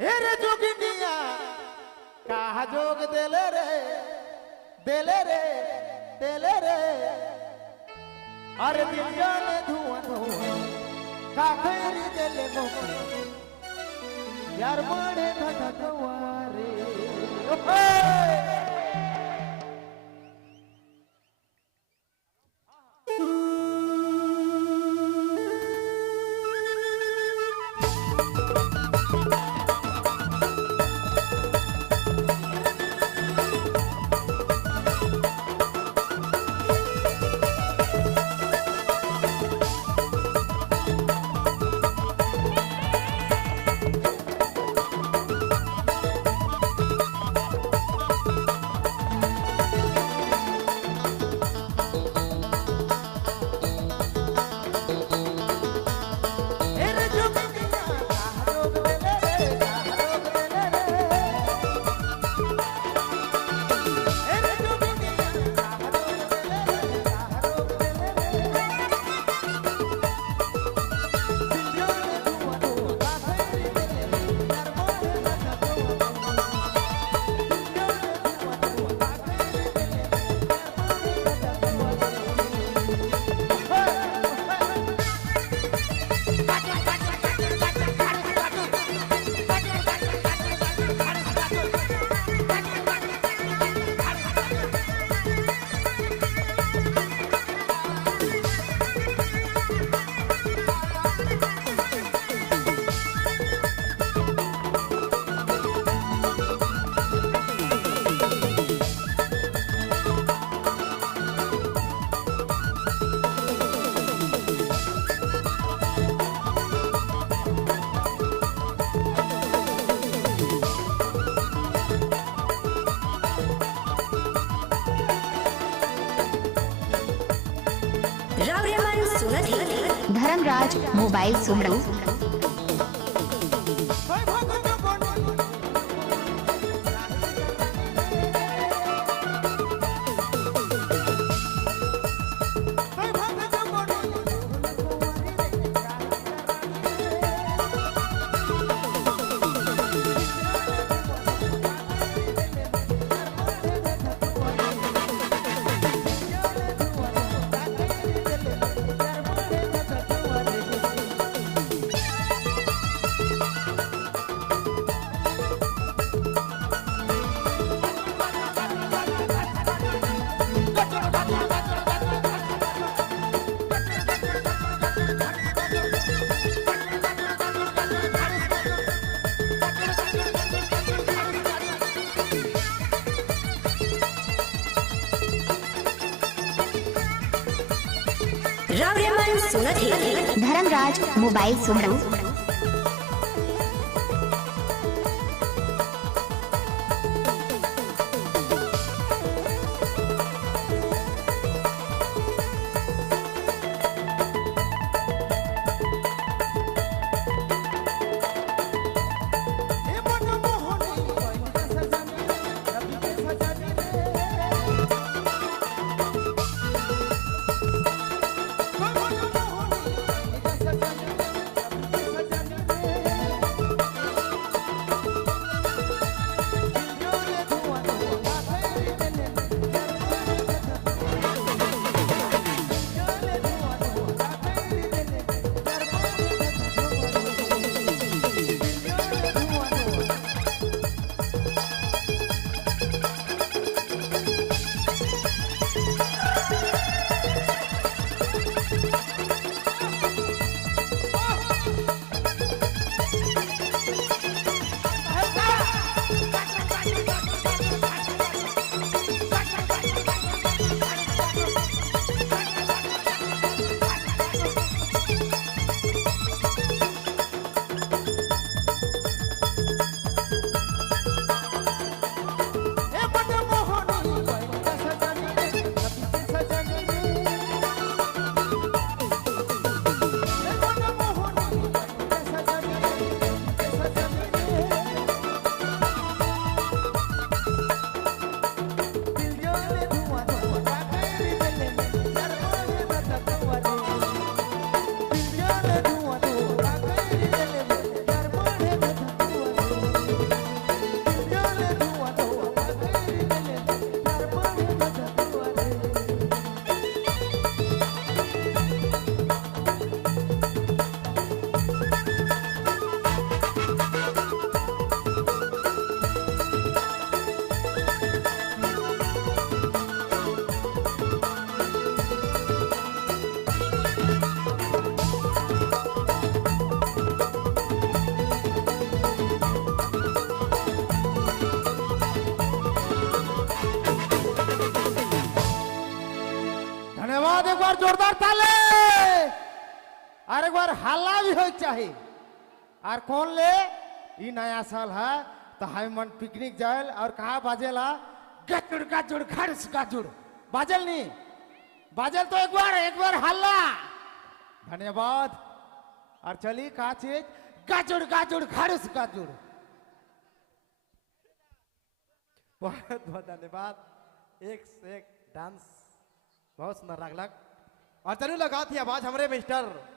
हेरे जोगिनिया कहा जोग देले रे देले रे देले रे अरे दिल जाने धुआं धुआं का खैरी देले मोके यार मारे धधकवारे धर्मराज मोबाइल सुमरू धर्मराज मोबाइल सुमरू बार जोरदार ताले। और एक बार हल्ला भी हो चाहिए। और कौन ले ये नया साल है तो हम मन पिकनिक जाए और कहाँ बाजेला गजुड़ गजुड़ खड़स गजुड़ बाजल नहीं बाजल तो एक बार हल्ला। धन्यवाद। और चली कहा चीज गजुड़ गजुड़ खड़स गजुड़। बहुत बहुत धन्यवाद। एक से एक डांस बहुत सुंदर लगलक। और चलू लगा थी आवाज हमरे मिस्टर